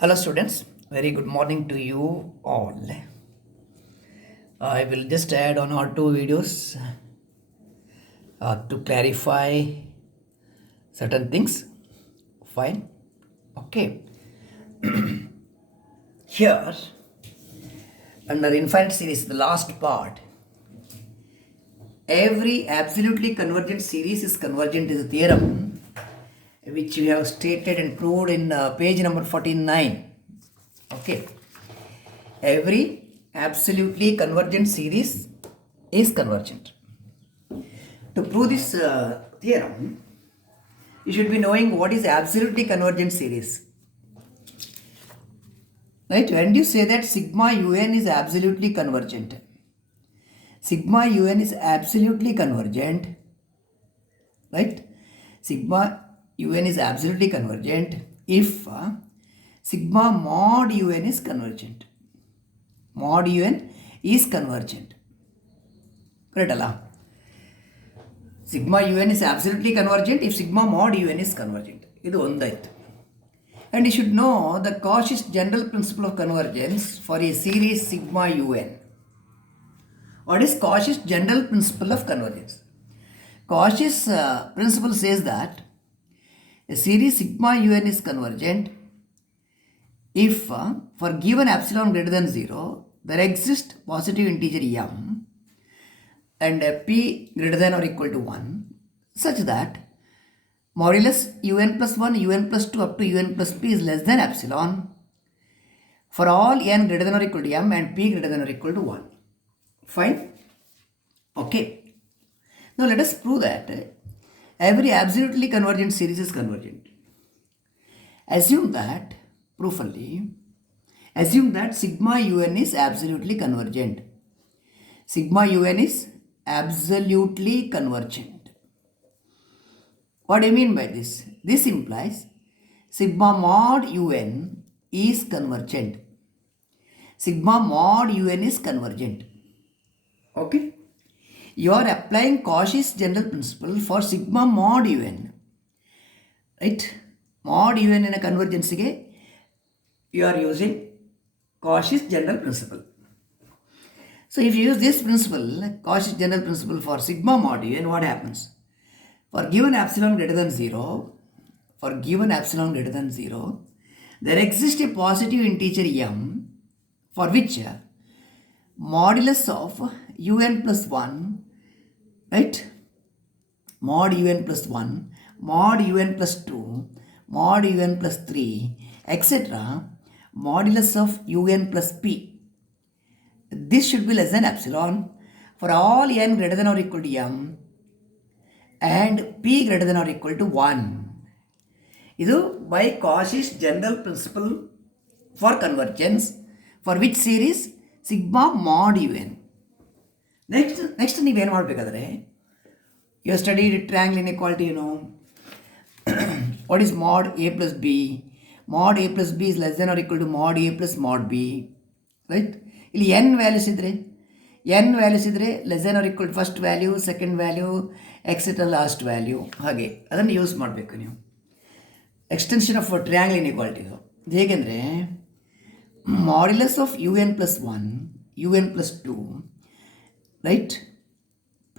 Hello, students. Very good morning to you all. I will just add one or two videos to clarify certain things. Fine. Okay. Here, under infinite series, the last part, every absolutely convergent series is convergent is a theorem which we have stated and proved in page number 49. Okay. Every absolutely convergent series is convergent. To prove this theorem, you should be knowing what is absolutely convergent series. Right? When you say that sigma un is absolutely convergent, sigma un is absolutely convergent, right? Sigma un is absolutely convergent if sigma mod un is convergent. Mod un is convergent. Correct, Allah? Sigma un is absolutely convergent if sigma mod un is convergent. ಇದು ಒಂದಾಯ್ತು. And you should know the Cauchy's general principle of convergence for a series sigma un. What is Cauchy's general principle of convergence? Cauchy's principle says that a series sigma un is convergent if for given epsilon greater than 0 there exists positive integer m and p greater than or equal to 1 such that modulus un plus 1, un plus 2 up to un plus p is less than epsilon for all n greater than or equal to m and p greater than or equal to 1. Fine? Okay. Now let us prove that every absolutely convergent series is convergent. Assume that, proofully, assume that sigma un is absolutely convergent. Sigma un is absolutely convergent. What do you mean by this? This implies sigma mod un is convergent. Sigma mod un is convergent. Okay? You are applying Cauchy's general principle for sigma mod un. Right? Mod un in a convergence, you are using Cauchy's general principle. So if you use this principle, Cauchy's general principle for sigma mod un, what happens? For given epsilon greater than 0, there exists a positive integer m for which modulus of un plus 1, right? Mod un plus 1, mod un plus 2, mod un plus 3, etc. modulus of un plus p. This should be less than epsilon for all n greater than or equal to m and p greater than or equal to 1. ಇದು by Cauchy's general principle for convergence for which series sigma mod un. Next ನೀವೇನು ಮಾಡಬೇಕಾದ್ರೆ you have studied triangle inequality, what is mod a plus b? Mod a plus b is less than or equal to mod a plus mod b, right? ಇಲ್ಲಿ n values ಇದ್ರೆ less than or equal first value, second value, etcetera last value, ಹಾಗೆ ಅದನ್ನು use ಮಾಡಬೇಕು ನೀವು. Extension of triangle inequality ಇದು ಹೇಗೆಂದರೆ modulus of u n plus 1, u n plus 2, right,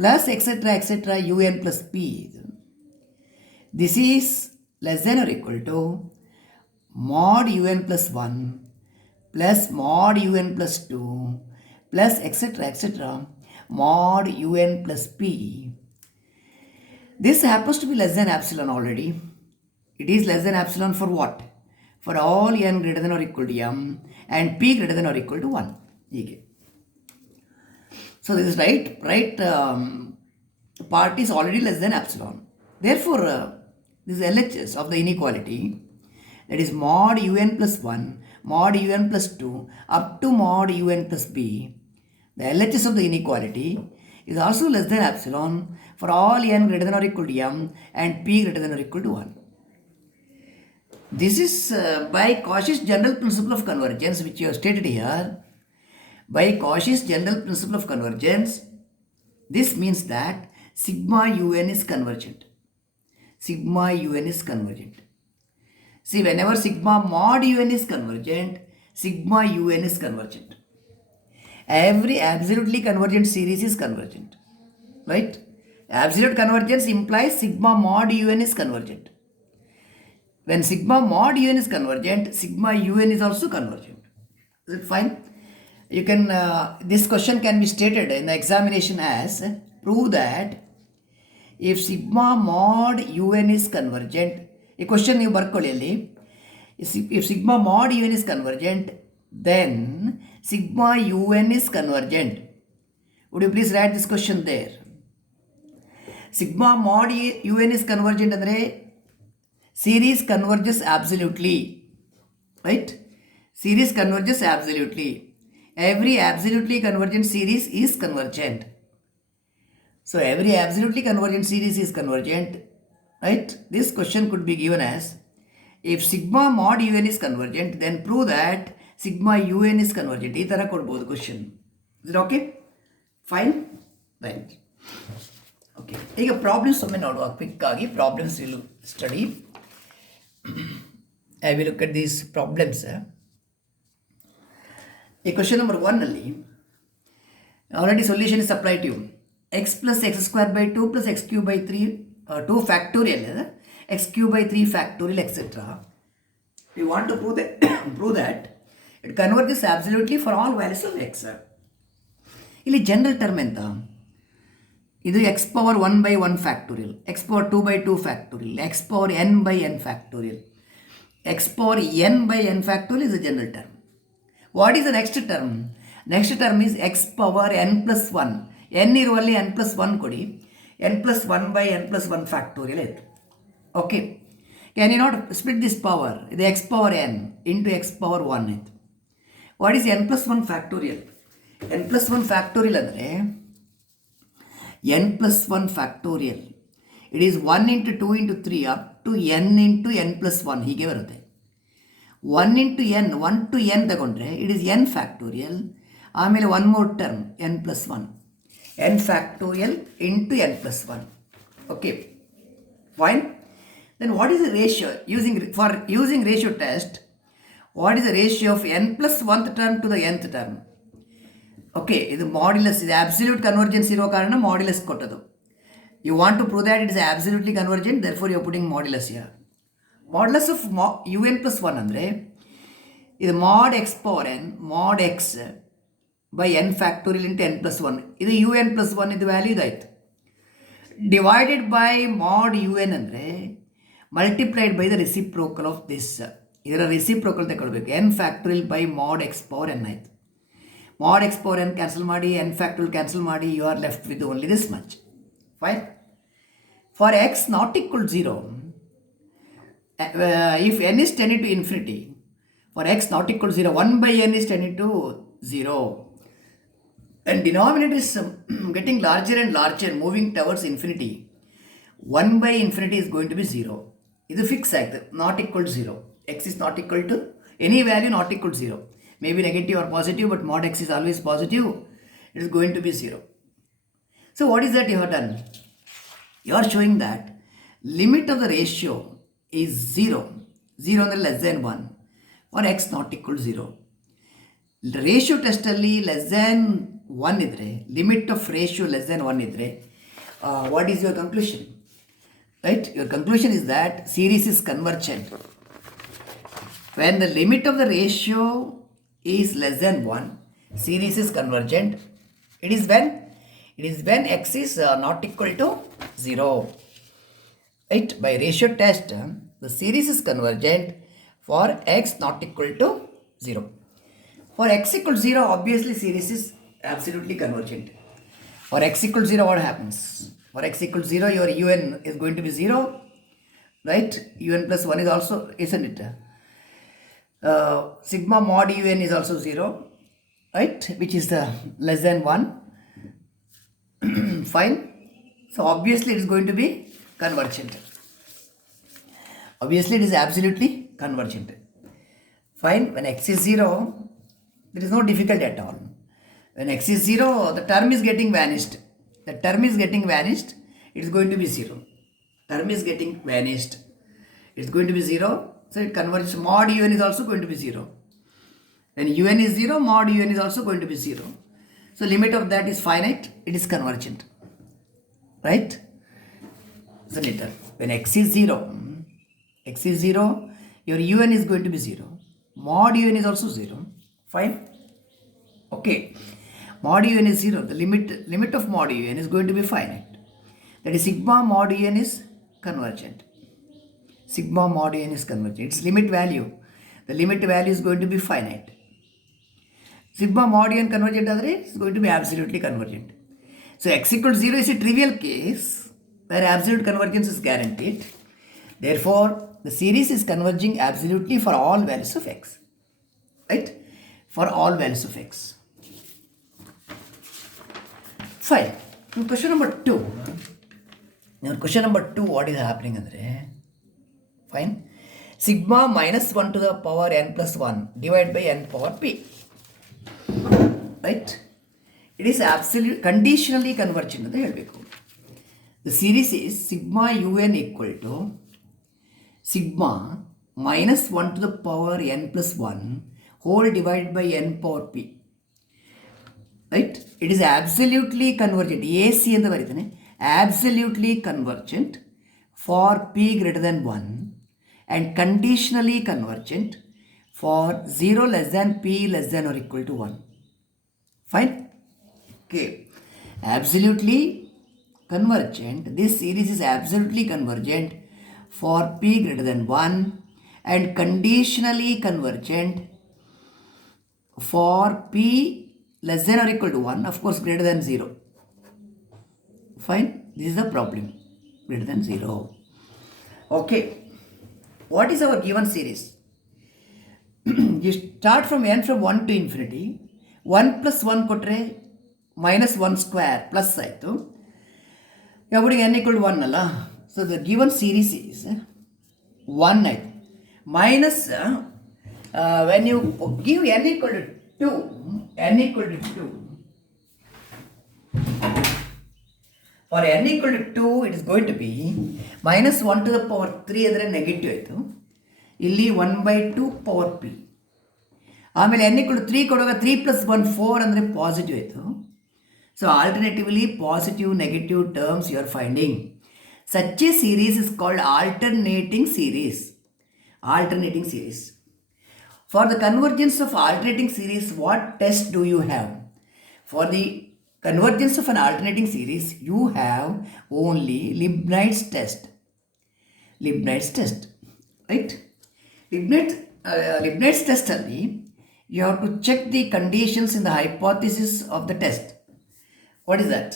plus etcetera u n plus p. This is less than or equal to mod u n plus 1 plus mod un plus 2 plus etc. mod un plus p. This happens to be less than epsilon already. It is less than epsilon for what? For all n greater than or equal to m and p greater than or equal to 1. So this is right part is already less than epsilon. Therefore, this is LHS of the inequality, that is mod un plus 1, mod un plus 2 up to mod un plus b. The LHS of the inequality is also less than epsilon for all n greater than or equal to m and p greater than or equal to 1. This is by Cauchy's general principle of convergence, which you have stated here. By Cauchy's general principle of convergence, this means that sigma un is convergent. Sigma un is convergent. See, whenever sigma mod un is convergent, sigma un is convergent. Every absolutely convergent series is convergent, right? Absolute convergence implies sigma mod un is convergent. When sigma mod un is convergent, sigma un is also convergent. Is it fine? You can, this question can be stated in the examination as, prove that if sigma mod un is convergent, ಈ question ನೀವು ಬರ್ಕೊಳ್ಳಿ ಅಲ್ಲಿ, if sigma mod un is convergent, then sigma un is convergent. Would you please write this question there? Sigma mod un is convergent ಅಂದರೆ series converges absolutely, right? Series converges absolutely. Every absolutely convergent series is convergent. So every absolutely convergent series is convergent, right? This question could be given as, if sigma mod un is convergent, then prove that sigma un is convergent. ಈ ಥರ ಕೊಡ್ಬೋದು question. Is it okay? Fine? Right. Okay. ಈಗ problems ಒಮ್ಮೆ ನೋಡುವ quick ಆಗಿ. Problems will study. I will look at these problems. ಈ question number 1 ಅಲ್ಲಿ already solution is apply to you. x plus x square by 2 plus x cube by 3, 2 factorial, x cube by 3 factorial, etc. We want to prove that it converges absolutely for all values of x. ಇಲ್ಲಿ general term ಎಂತ? ಇದು x power 1 by 1 factorial, x power 2 by 2 factorial, x power n by n factorial, x power n by n factorial is a general term. What is the next term? Next term is x power n plus 1. n ಇರುವಲ್ಲಿ n plus 1 ಕೊಡಿ, n plus 1 by n plus 1 factorial ಆಯಿತು. Okay, can you not split this power? ಇದು x power n into x power 1 ಆಯಿತು. What is n plus 1 factorial? n plus 1 factorial ಅಂದರೆ n plus 1 factorial it is 1 into 2 into 3 up to n into n plus 1 ಹೀಗೆ ಬರುತ್ತೆ. 1 into n, 1 to n ತಗೊಂಡ್ರೆ it is n factorial, ಆಮೇಲೆ one more term n plus 1, n factorial into n plus 1. Okay, fine. Then what is the ratio? Using ratio test, what is the ratio of n plus 1th term to the nth term? Okay, ಇದು modulus, ಇದು absolute convergence ಇರೋ ಕಾರಣ modulus ಕೊಟ್ಟದು. You want to prove that it is absolutely convergent, therefore you are putting modulus here. Modulus of un plus 1 ಅಂದರೆ ಇದು mod x power n mod x by n factorial into n plus 1. ಇದು un plus 1 ಇದು value ಇದಾಯಿತು. Divided by mod un ಅಂದರೆ multiplied by the reciprocal of this. ಇದರ reciprocal ತಗೊಳ್ಬೇಕು. n factorial by mod x power n ಆಯಿತು. mod x power n cancel ಮಾಡಿ, n factorial cancel ಮಾಡಿ, you are left with only this much. Fine. For x not equal 0, if n is tending to infinity, for x not equal to 0, 1 by n is tending to 0. And denominator is getting larger and larger, moving towards infinity. 1 by infinity is going to be 0. This is fixed ಆಯ್ತು, not equal to 0. X is not equal to any value not equal to 0. Maybe negative or positive, but mod x is always positive. It is going to be 0. So what is that you have done? You are showing that limit of the ratio is 0. 0 ಅಂದರೆ less than 1. For x not equal to 0. Ratio ಟೆಸ್ಟಲ್ಲಿ less than 1 ಇದ್ದರೆ, limit of ratio less than 1 ಇದ್ದರೆ, what is your conclusion? Right, your conclusion is that series is convergent. When the limit of the ratio is less than 1, series is convergent. It is when x is not equal to 0. Right, by ratio test, the series is convergent for x not equal to 0. For x equal to 0, obviously series is absolutely convergent. For x equal to 0, what happens? For x equal to 0, your un is going to be 0, right? Un plus 1 is also, isn't it? Sigma mod un is also 0, right? Which is the less than 1. Fine. So obviously it is going to be convergent. Obviously it is absolutely convergent. Fine. When x is 0, there is no difficulty at all. When x is 0, the term is getting vanished. The term is getting vanished. It is going to be 0. Term is getting vanished. It is going to be 0. So it converges. Mod un is also going to be 0. When un is 0, mod un is also going to be 0. So limit of that is finite, it is convergent. Right? So later, when x is 0, your un is going to be 0. Mod un is also 0. Fine? Okay. Mod un is 0. The limit of mod un is going to be finite. That is sigma mod un is convergent. Sigma mod un is convergent. Its limit value. The limit value is going to be finite. Sigma mod un convergent is going to be absolutely convergent. So x equal to 0 is a trivial case where absolute convergence is guaranteed. Therefore, the series is converging absolutely for all values of x. Right? For all values of x. Fine. Now question number 2. Now question number 2, what is happening? Fine. Sigma minus 1 to the power n plus 1 divided by n power p. Right? It is absolutely conditionally convergent. The series is sigma un equal to sigma minus 1 to the power n plus 1 whole divided by n power p. Right? It is absolutely convergent. AC and the absolutely convergent for p greater than 1 and conditionally convergent for 0 less than p less than or equal to 1. Fine? Okay. Absolutely convergent. This series is absolutely convergent for p greater than 1 and conditionally convergent for p less than or equal to 1, of course greater than 0. Fine? This is the problem. Greater than 0. Okay. What is our given series? You start from n from 1 to infinity. 1 plus 1 kotre minus 1 square plus aitu. You are putting n equal to 1 nalla. So the given series is 1 minus when you give n equal to 2, n equal to 2. For n equal to 2, it is going to be minus 1 to the power 3 ಅಂದರೆ negative ಆಯಿತು. ಇಲ್ಲಿ 1/2 power P. ಆಮೇಲೆ n equal to 3 ಕೊಡುವಾಗ 3 plus 1 4 ಅಂದರೆ positive ಆಯಿತು. So alternatively positive negative terms you are finding. Such a series is called alternating series. Alternating series. For the convergence of alternating series, what test do you have? For the convergence of an alternating series, you have only Leibniz test. Leibniz test. Right? Leibniz test alli, you have to check the conditions in the hypothesis of the test. What is that?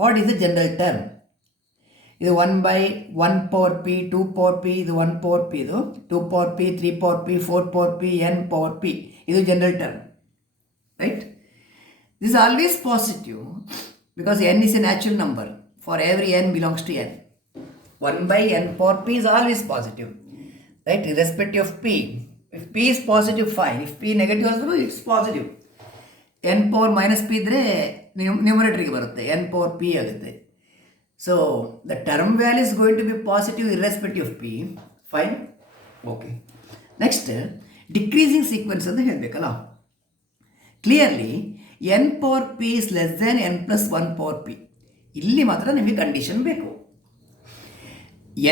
What is the general term? ಇದು 1 by 1 power p, 2 power p, ಇದು 1 power p, ಇದು 2 power p, 3 power p, 4 power p, n power p. ಇದು general term. Right? This is always positive because n is a natural number. For every n belongs to n. 1 by n power p is always positive. Right? Irrespective of p. If p is positive, fine. If p negative also, it's positive. n power minus p ಇದ್ರೆ ನ್ಯೂಮರೇಟರ್ಗೆ ಬರುತ್ತೆ. n power p ಆಗುತ್ತೆ. So the term value is going to be positive irrespective of p. Fine? Okay. Next, decreasing sequence ಅಂತ ಹೇಳಬೇಕಲ್ಲ. Clearly, n power p is less than n plus 1 power p. ಇಲ್ಲಿ ಮಾತ್ರ ನಿಮಗೆ condition ಬೇಕು.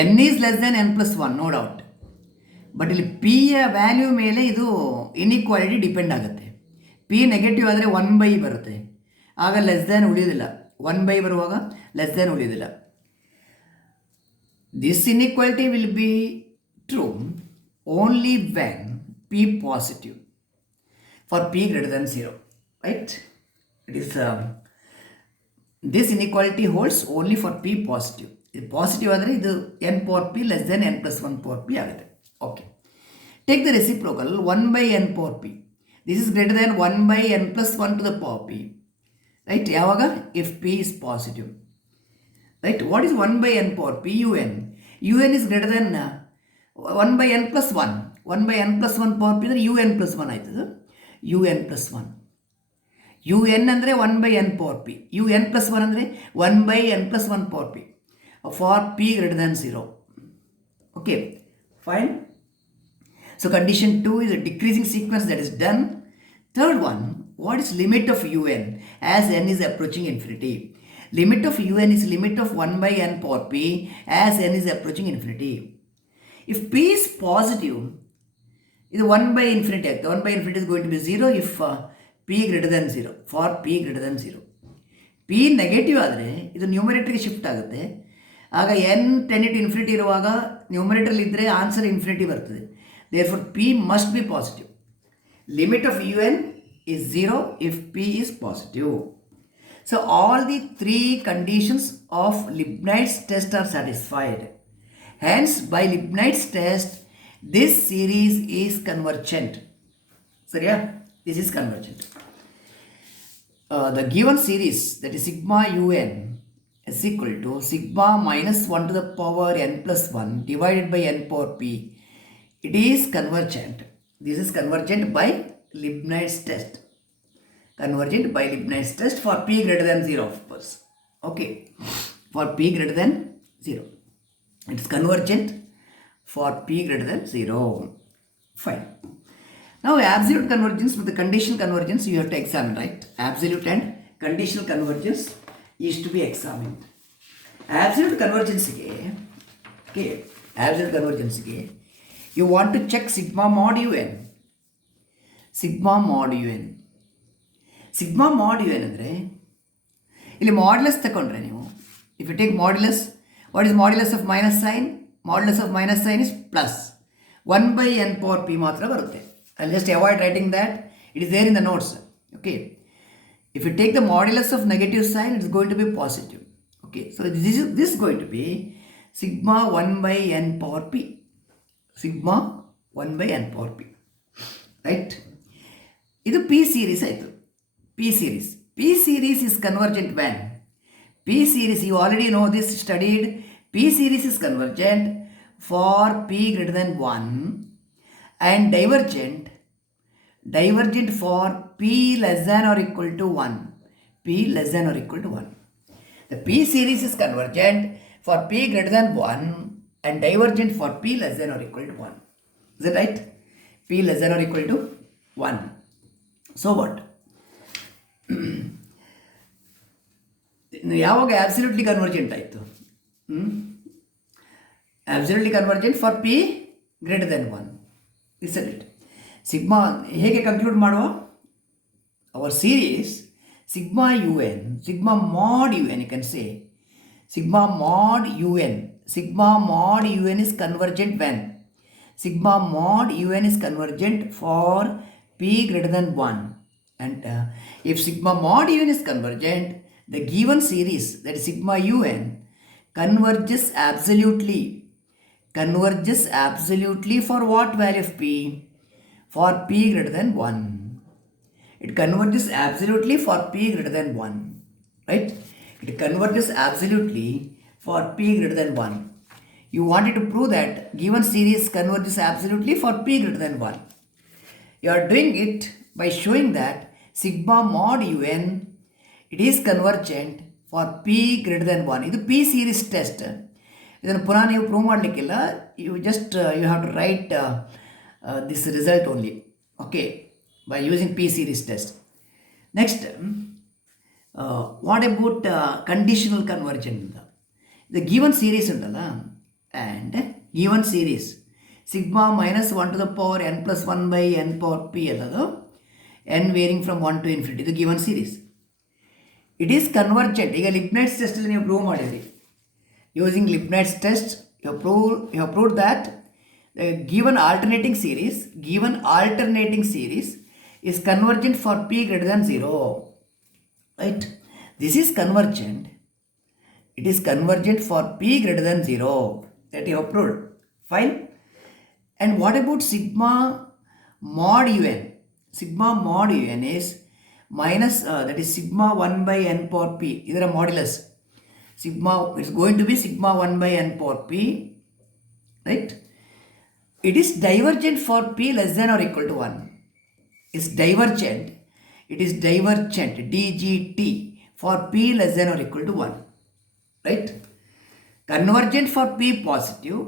n is less than n plus 1, no doubt. But ಇಲ್ಲಿ p ಯ value ಮೇಲೆ ಇದು inequality depend ಆಗುತ್ತೆ. p ನೆಗೆಟಿವ್ ಆದರೆ 1/, ಬರುತ್ತೆ. ಆಗ ಲೆಸ್ ದ್ಯಾನ್ ಉಳಿಯೋದಿಲ್ಲ. 1/, ಬರುವಾಗ ಲೆಸ್ ದ್ಯಾನ್ ಉಳಿಯೋದಿಲ್ಲ. This inequality will be true only when p positive. For p greater than 0. Right? It is this inequality holds only for p positive. ಇದು positive ಆದರೆ ಇದು n power p less than n plus 1 power p ಆಗುತ್ತೆ. Okay. Take the reciprocal 1 by n power p. This is greater than 1 by n plus 1 to the power p. Right? ಯಾವಾಗ? If p is positive. Right? What is 1 by n power p? un. un is greater than 1 by n plus 1. 1 by n plus 1 power p ಅಂದರೆ un plus 1 ಆಯ್ತದೆ. un plus 1. un ಅಂದರೆ 1 by n power p. un plus 1 ಅಂದರೆ 1 by n plus 1 power p. For p greater than 0. Okay. Fine? So condition 2 is a decreasing sequence that is done. Third one, what is limit of un as n is approaching infinity? Limit of un is limit of 1 by n power p as n is approaching infinity. If p is positive, ಇದು 1 by infinity ಆಗ್ತದೆ. 1 by infinity is going to be 0 if p greater than 0, for p greater than 0. p negative ಆದರೆ ಇದು ನ್ಯೂಮರೇಟರ್ಗೆ shift ಆಗುತ್ತೆ. ಆಗ n ten to infinity ಇರುವಾಗ ನ್ಯೂಮರೇಟರ್ಲಿ ಇದ್ದರೆ answer infinity ಬರ್ತದೆ. Therefore p must be positive. Limit of un is 0 if p is positive. So all the three conditions of Leibniz test are satisfied. Hence, by Leibniz test, this series is convergent. So yeah, this is convergent. The given series, that is sigma un, is equal to sigma minus 1 to the power n plus 1 divided by n power p. It is convergent. This is convergent by Leibniz test. Convergent by Leibniz test for p greater than 0, of course. Okay, for p greater than 0. It is convergent for p greater than 0. Fine. Now absolute convergence with the conditional convergence you have to examine, right? Absolute and conditional convergence is to be examined. Absolute convergence again. Okay, absolute convergence again. You want to check sigma mod un. Sigma mod un. Sigma mod un ಅಂದರೆ ಇಲ್ಲಿ modulus ತಗೊಂಡ್ರೆ ನೀವು, if you take modulus, what is modulus of minus sign? Modulus of minus sign is plus 1 by n power p ಮಾತ್ರ ಬರುತ್ತೆ. I'll just avoid writing that. It is there in the notes. Okay. If you take the modulus of negative sign, it is going to be positive. Okay. So this is going to be sigma 1 by n power p. Sigma 1 by n power p. Right? ಇದು p series ಆಯಿತು. p series. p series is convergent when? p series, you already know this, studied. p series is convergent for p greater than 1 and divergent for p less than or equal to 1. p less than or equal to 1. The p series is convergent for p greater than 1 and divergent for p less than or equal to 1. Is that right? p less than or equal to 1. So what? ಯಾವಾಗ absolutely convergent ಆಯಿತು? Absolutely convergent for p greater than 1. Isn't it? Sigma ಹೇಗೆ conclude ಮಾಡುವ? Our series sigma un, sigma mod un, you can say sigma mod un. Sigma mod un is convergent when? Sigma mod un is convergent for p greater than 1. And if sigma mod un is convergent, the given series, that is sigma un, converges absolutely. Converges absolutely for what value of p? For p greater than 1. It converges absolutely for p greater than 1. Right? It converges absolutely for p greater than 1. You wanted to prove that given series converges absolutely for p greater than 1. You are doing it by showing that sigma mod un, it is convergent for p greater than 1. ಇದು p series test. ಇದನ್ನು ಪುನಃ ನೀವು prove ಮಾಡಲಿಕ್ಕಿಲ್ಲ. You just you have to write this result only, okay, by using p series test. Next, what about conditional convergence? The given series untala, and given series sigma minus 1 to the power n plus 1 by n power p allado, n varying from 1 to infinity, the given series, it is convergent. ಈಗ Leibniz test ಅಲ್ಲಿ ನೀವು prove ಮಾಡಿದ್ರಿ. Using Leibniz test, you have proved that the given alternating series is convergent for p greater than 0. Right? This is convergent. It is convergent for p greater than 0. That you have proved. Fine. And what about sigma mod un? Sigma mod un is minus, that is sigma 1 by n power p. Either a modulus. Sigma is going to be sigma 1 by n power p. Right? It is divergent for p less than or equal to 1. It's divergent. It is divergent, dgt, for p less than or equal to 1. Right? Convergent for p positive.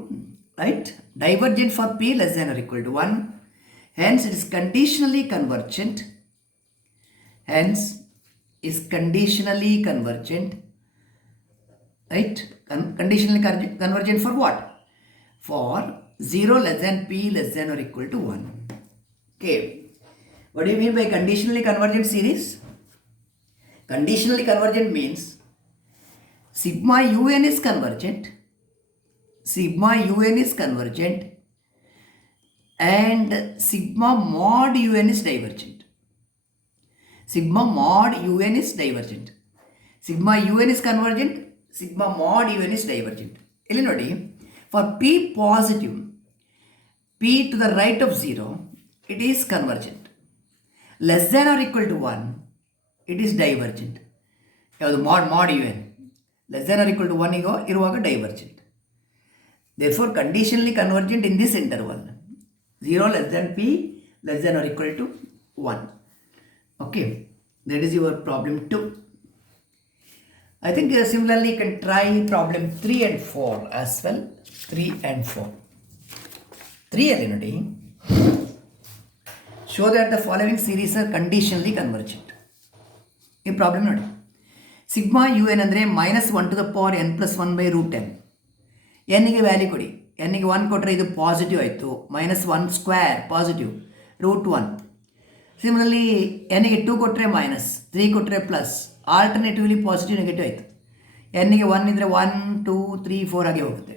right? Divergent for p less than or equal to 1. Hence it is conditionally convergent. Hence is conditionally convergent, right? Conditionally convergent for what? For 0 less than p less than or equal to 1. Okay. What do you mean by conditionally convergent series? Conditionally convergent means sigma un is convergent, sigma un is convergent, and sigma mod un is divergent. Sigma mod un is divergent. Sigma un is convergent, sigma mod un is divergent. ಇಲ್ಲಿ ನೋಡಿ, for p positive, p to the right of 0, it is convergent. Less than or equal to 1, it is divergent. ಯಾವುದು mod un less than or equal to 1 ಇರುವಾಗ divergent. Therefore conditionally convergent in this interval 0 less than p less than or equal to 1. Okay, that is your problem 2. I think similarly you can try problem 3 and 4 as well. 3 and 4. 3 ಅಲ್ಲಿ ನೋಡಿ, show that the following series are conditionally convergent. ಈ problem ನೋಡಿ, sigma you n ಅಂದರೆ -1 to the power n plus 1 by root n. ಎನ್ನಿಗೆ value ಕೊಡಿ. ಎನ್ನಿಗೆ 1 ಕೊಟ್ಟರೆ ಇದು positive ಆಯಿತು, -1 square positive, √1. Similarly ಎನ್ನಿಗೆ 2 ಕೊಟ್ಟರೆ ಮೈನಸ್, 3 ಕೊಟ್ಟರೆ ಪ್ಲಸ್, ಆಲ್ಟರ್ನೇಟಿವ್ಲಿ ಪಾಸಿಟಿವ್ ನೆಗೆಟಿವ್ ಆಯಿತು. ಎನ್ನಿಗೆ 1 ಇದ್ದರೆ 1 2 3 4 ಆಗಿ ಹೋಗುತ್ತೆ.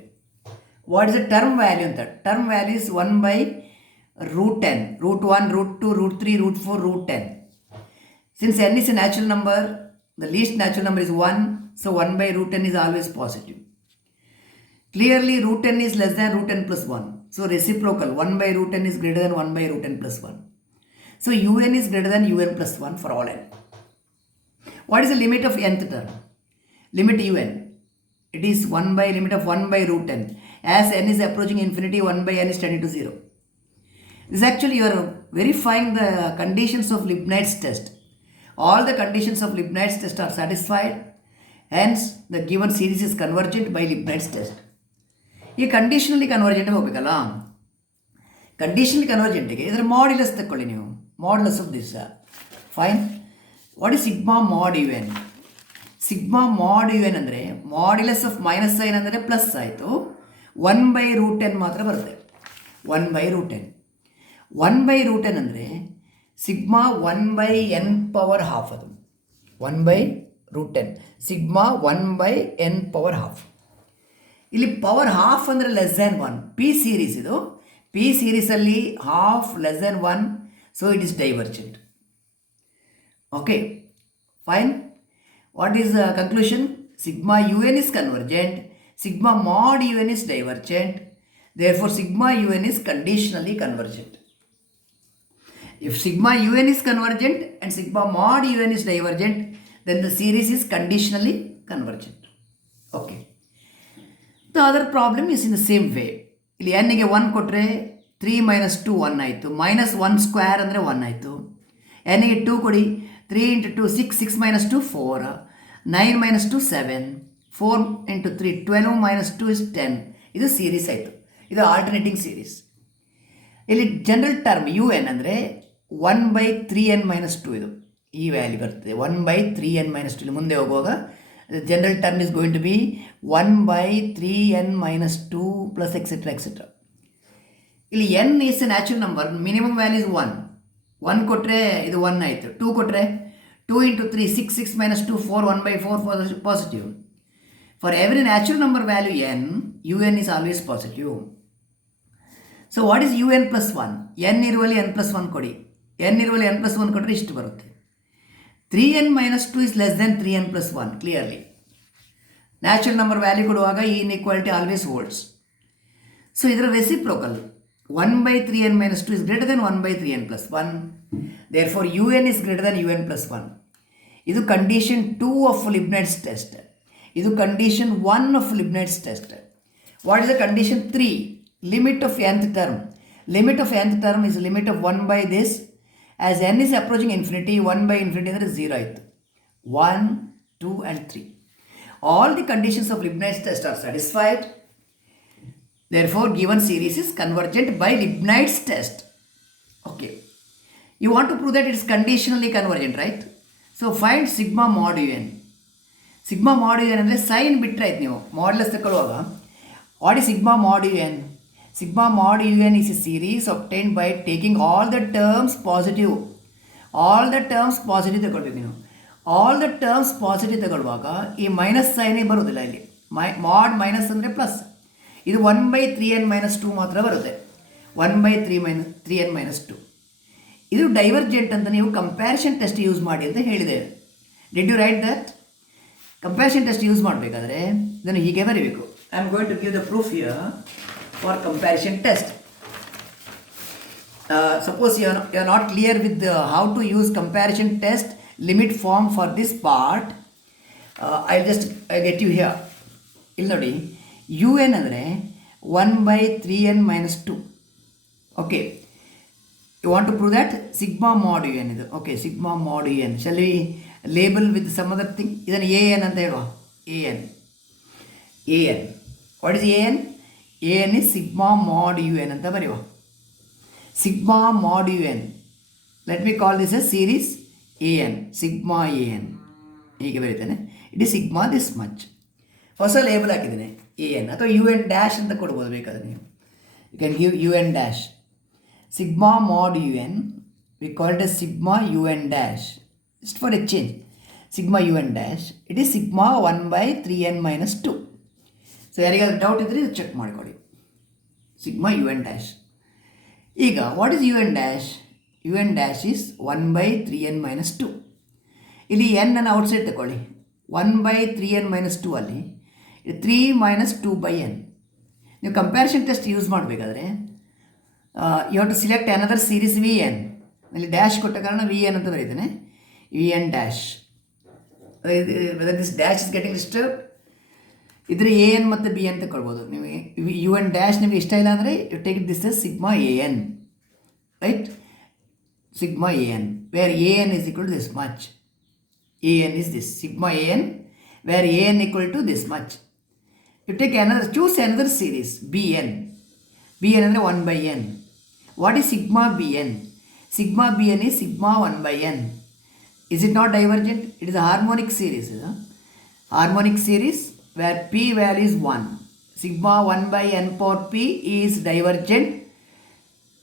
What is the term value ಅಂತ? Term value is 1 by √10, √1, √2, √3, √4, √10. Since n is a natural number, the least natural number is 1, so 1 by √10 is always positive. Clearly √10 is less than √10 plus 1, so reciprocal 1 by √10 is greater than 1 by √10 plus 1. So un is greater than un plus 1 for all n. What is the limit of nth term? Limit un, it is 1 by limit of 1 by √10. As n is approaching infinity, 1 by n is tending to 0. This actually you are verifying the conditions of Leibniz test. All the conditions of Leibniz test are satisfied, hence the given series is convergent by Leibniz test. ಈ ಕಂಡೀಷನಲಿ convergent ಹೋಗ್ಬೇಕಲ್ಲ, ಕಂಡೀಷನಲಿ ಕನ್ವರ್ಜೆಂಟಿಗೆ ಇದರ modulus ತಗೊಳ್ಳಿ ನೀವು, modulus of this. Fine. What is sigma mod u N? Sigma mod u n ಅಂದರೆ modulus of minus sign ಅಂದರೆ plus ಆಯಿತು, 1 by √10 ಮಾತ್ರ ಬರುತ್ತೆ. 1 by √10. 1 by √10 ಅಂದರೆ sigma 1 by n power half, ಅದು 1 by √10, sigma 1 by n power half. ಇಲ್ಲಿ power half ಅಂದರೆ less than 1. P series ಇದು, ಪಿ ಸೀರೀಸಲ್ಲಿ half less than 1, so it is divergent. Okay, fine. What is the conclusion? Sigma you N is convergent, sigma mod un is divergent, therefore sigma un is conditionally convergent. If sigma un is convergent and sigma mod un is divergent, then the series is conditionally convergent. Okay. The other problem is in the same way. ಇಲ್ಲಿ n ಗೆ 1 ಕೊಟ್ಟರೆ 3 minus 2 1 ಆಯಿತು, -1 square ಅಂದರೆ 1 ಆಯಿತು. n ಗೆ 2 ಕೊಡಿ, 3 into 2 6, 6 minus 2 4, 9 minus 2 7, 4 into 3 12 minus 2 is 10. ಇದು series ಆಯಿತು, ಇದು ಆಲ್ಟರ್ನೇಟಿಂಗ್ ಸೀರೀಸ್. ಇಲ್ಲಿ ಜನರಲ್ ಟರ್ಮ್ ಯು ಎನ್ ಅಂದರೆ 1 by 3n minus 2, ಇದು ಈ ವ್ಯಾಲ್ಯೂ ಬರ್ತದೆ. 1 by 3n minus 2 ಮುಂದೆ ಹೋಗುವಾಗ general term is going to be 1 by 3n minus 2 plus etcetera etcetera. ಇಲ್ಲಿ n is a natural number, minimum value is 1. 1 ಕೊಟ್ಟರೆ ಇದು 1 ಆಯಿತು, 2 ಕೊಟ್ಟರೆ 2 into 3 6, 6 minus 2 4, 1 by 4 positive. For every natural number value n, un is always positive. So what is un plus 1? n ಇರುವಲ್ಲಿ n plus 1 ಕೊಡಿ, n ಇರುವಲ್ಲಿ n plus 1 ಕೊಟ್ಟರೆ ಇಷ್ಟು ಬರುತ್ತೆ. 3n minus 2 is less than 3n plus 1, clearly. Natural number value ಕೊಡುವಾಗ ಈ inequality always holds. So ಇದರ reciprocal 1 by 3n minus 2 is greater than 1 by 3n plus 1. Therefore un is greater than un plus 1. ಇದು condition 2 of Leibniz test. ಇದು condition 1 of Leibniz test. What is the condition 3? Limit of nth term. Limit of nth term is limit of 1 by this. As n is approaching infinity, 1 by infinity ಅಂದರೆ 0 ಆಯಿತು. 1, 2 and 3. All the conditions of Leibniz test are satisfied. Therefore, given series is convergent by Leibniz test. Okay. You want to prove that it is conditionally convergent, right? So find sigma mod un. Sigma mod un ಅಂದರೆ sign ಬಿಟ್ಟರೆ ಆಯ್ತು ನೀವು ಮಾಡ್ಲೆಸ್ ತಗೊಳ್ಳುವಾಗ. What is sigma mod un? Sigma mod un is a series obtained by taking all the terms positive. All the terms positive ತಗೊಳ್ಬೇಕು ನೀವು. All the terms positive ತಗೊಳ್ಳುವಾಗ ಈ minus ಸೈನೇ ಬರೋದಿಲ್ಲ ಇಲ್ಲಿ. ಮಾಡ್ ಮೈನಸ್ ಅಂದರೆ ಪ್ಲಸ್. ಇದು 1/3n-2 ಮಾತ್ರ ಬರುತ್ತೆ. 1/3n-2. ಇದು ಡೈವರ್ಜೆಂಟ್ ಅಂತ ನೀವು ಕಂಪ್ಯಾರಿಸನ್ ಟೆಸ್ಟ್ ಯೂಸ್ ಮಾಡಿ ಅಂತ ಹೇಳಿದ್ದೇವೆ. Did you write that? Comparison test use ಮಾಡಬೇಕಾದ್ರೆ ಇದನ್ನು ಹೀಗೆ ಬರೀಬೇಕು. I am going to give the proof here for comparison test. Suppose you are not clear with how to use comparison test limit form for this part. I'll just get you here. ಇಲ್ಲಿ ನೋಡಿ, you n ಅಂದರೆ 1/3n-2. Okay, you want to prove that sigma mod u n ಇದು. Okay, sigma mod u n shall we label with some other thing. ಇದನ್ನು a n ಅಂತ ಹೇಳುವ. A n what is a n? A n is sigma mod u n ಅಂತ ಬರೆಯುವ. Sigma mod u n, let me call this a series a n, sigma a n ಹೀಗೆ ಬರೀತೇನೆ. It is sigma this much. ಹೊಸ label ಹಾಕಿದ್ದೇನೆ a n, ಅಥವಾ u n dash ಅಂತ ಕೊಡ್ಬೋದು ಬೇಕಾದ್ರೆ ನೀವು. You can give u n dash. Sigma mod u n we call it as sigma you n dash, just for a change. Sigma you n dash it is sigma 1/3n-2. So ಯಾರಿಗಾದ್ರೂ doubt ಇದ್ದರೆ ಇದು check ಮಾಡಿಕೊಡಿ. Sigma you n dash. ಈಗ what is u n dash? U n dash is 1/3n-2. ಇಲ್ಲಿ N ಅನ್ನು outside ತಗೊಳ್ಳಿ. 1/3n-2 ಅಲ್ಲಿ 3 - 2/n. ನೀವು ಕಂಪ್ಯಾರಿಸನ್ ಟೆಸ್ಟ್ ಯೂಸ್ ಮಾಡಬೇಕಾದ್ರೆ you have to select another series v n. ಇಲ್ಲಿ ಡ್ಯಾಶ್ ಕೊಟ್ಟ ಕಾರಣ ವಿ ಎನ್ ಅಂತ ಬರೀತೇನೆ. V n dash. Whether this dash is getting disturb ಇದ್ರೆ ಎ ಎನ್ ಮತ್ತು ಬಿ ಎನ್ ತಗೊಳ್ಬೋದು. ನೀವು ಯು ಎನ್ ಡ್ಯಾಶ್ ನಿಮಗೆ ಇಷ್ಟ ಇಲ್ಲ ಅಂದರೆ you take this as sigma a n, right? Sigma a n where a n is equal to this much. A n is this sigma a n where a n equal to this much. You take another, choose another series b n. B n ಅಂದರೆ 1/n. What is sigma b n? Sigma b n is sigma 1/n. Is it not divergent? It is a harmonic series. Harmonic series where p value is 1. Sigma 1/n power p is divergent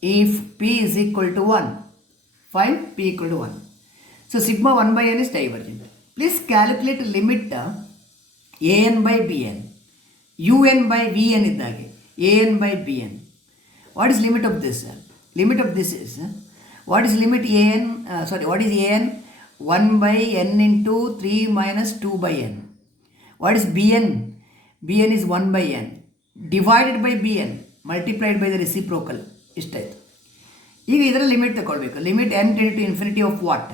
if p is equal to 1. Find p equal to 1. So sigma 1/n is divergent. Please calculate limit an by bn. un by vn ಇದ್ದಾಗೆ an by bn. What is limit of this? Limit of this is what is limit an? What is an? 1/n into 3 - 2/n. What is bn? bn is 1/n divided by bn multiplied by the reciprocal. ಇಷ್ಟಾಯಿತು. ಈಗ ಇದರ limit ತಗೊಳ್ಬೇಕು. Limit n tend to infinity of what?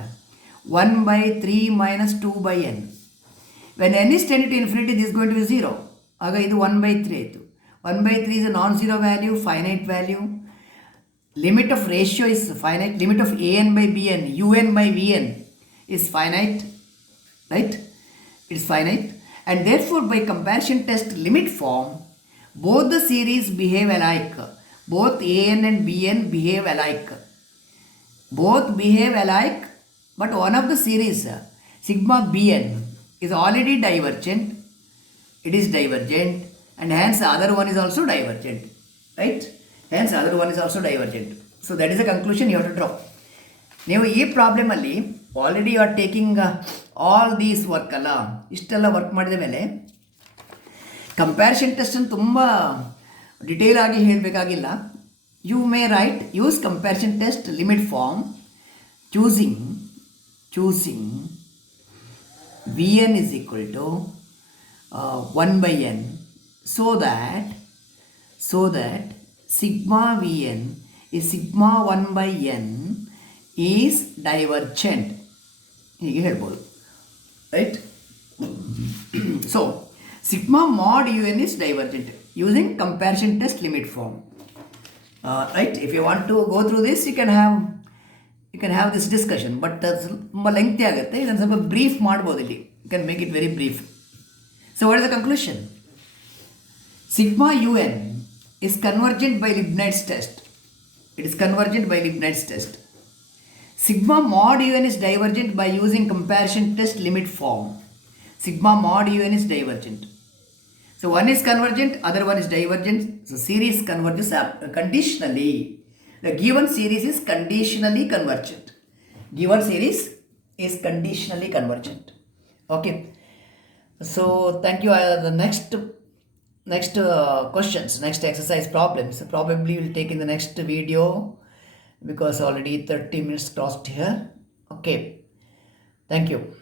1/3 - 2/n. When n is tending to infinity this is going to be 0. ಆಗ ಇದು 1/3 ಆಯಿತು. 1/3 is a non-zero value, finite value. Limit of ratio is finite. Limit of an by bn, un by vn is finite, right? It is finite. And therefore by comparison test limit form both the series behave alike. Both an and bn behave alike. Both behave alike, but one of the series sigma bn is already divergent. It is divergent, and hence the other one is also divergent, right? Hence the other one is also divergent. So that is the conclusion you have to draw. ನೀವು ಈ ಪ್ರಾಬ್ಲಮಲ್ಲಿ already you are taking all these work ಅಲ್ಲ, ಇಷ್ಟೆಲ್ಲ work ಮಾಡಿದ ಮೇಲೆ comparison ಟೆಸ್ಟನ್ನು ತುಂಬ detail ಆಗಿ ಹೇಳಬೇಕಾಗಿಲ್ಲ. You may write use comparison test limit form choosing v n is equal to 1/n so that sigma vn is sigma 1/n is divergent. ಹೀಗೆ ಹೇಳ್ಬೋದು, right? So sigma mod un is divergent using comparison test limit form, right? If you want to go through this you can have this discussion, but ತುಂಬ ಲೆಂಗ್ತಿ ಆಗುತ್ತೆ. ಇದನ್ನು ಸ್ವಲ್ಪ brief ಮಾಡ್ಬೋದು ಇಲ್ಲಿ. You can make it very brief. So what is the conclusion? Sigma un is convergent by Leibniz test. It is convergent by Leibniz test. Sigma mod un is divergent by using comparison test limit form. Sigma mod un is divergent. So one is convergent, other one is divergent. So series converges conditionally. The given series is conditionally convergent. Given series is conditionally convergent. Okay. So thank you. The next questions, next exercise problems probably will take in the next video because already 30 minutes crossed here. Okay. Thank you.